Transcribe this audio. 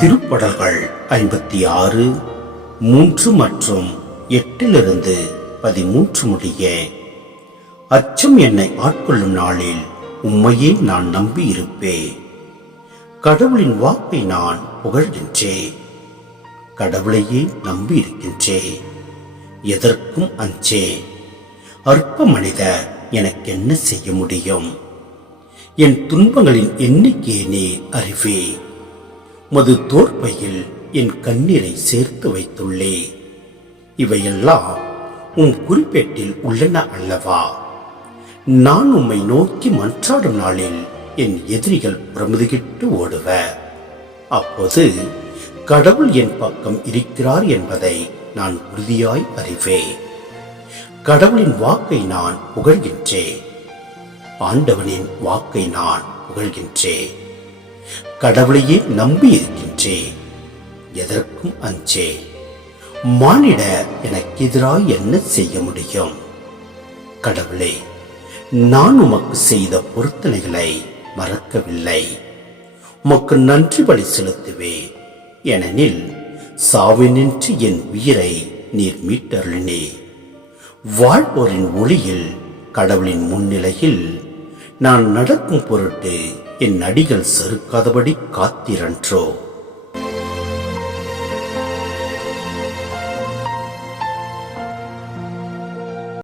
திருப்படல்கள் 56 3 மற்றும் 8 13 முடிய. அச்சம் என்னை ஆட்கொள்ளும் நாளில் உம்மையே நான் நம்பி இருப்பேன். கடவுளின் வாக்கை நான் புகழ்கின்றேன். கடவுளையே நம்பி இருக்கின்றேன். எதற்கும் அஞ்சே. அற்ப மனிதர் எனக்கு என்ன செய்ய முடியும்? என் துன்பங்களின் எண்ணிக்கையை நீர் அறிவே. மது தோற்பையில் என் கண்ணீரை சேர்த்து வைத்துள்ளே. இவையெல்லாம் உன் குறிப்பேட்டில் உள்ளன அல்லவா? நான் உம்மை நோக்கி மன்றாடும் நாளில் என் எதிரிகள் பிரமுதுகிட்டு ஓடுவர். அப்போது கடவுள் என் பக்கம் இருக்கிறார் என்பதை நான் உறுதியாய் அறிவேன். கடவுளின் வாக்கை நான் புகழ்கின்றேன். ஆண்டவனின் வாக்கை நான் புகழ்கின்றேன். கடவுளையே நம்பி இருக்கின்றேன். எதற்கும் அஞ்சே. மானிடர் எனக்கு எதிராக என்ன செய்ய முடியும்? கடவுளே, நான் உமக்கு செய்த பொருத்தனைகளை மறக்கவில்லை. உமக்கு நன்றி பலி செலுத்துவேன். ஏனெனில் சாவினின்று என் உயிரை நீர் மீட்டருளினே. வாழ்வோரின் ஒளியில் கடவுளின் முன்னிலையில் நான் நடக்கும் பொருட்டு என் அடிகள் சறுக்காதபடி காத்திரன்றோ.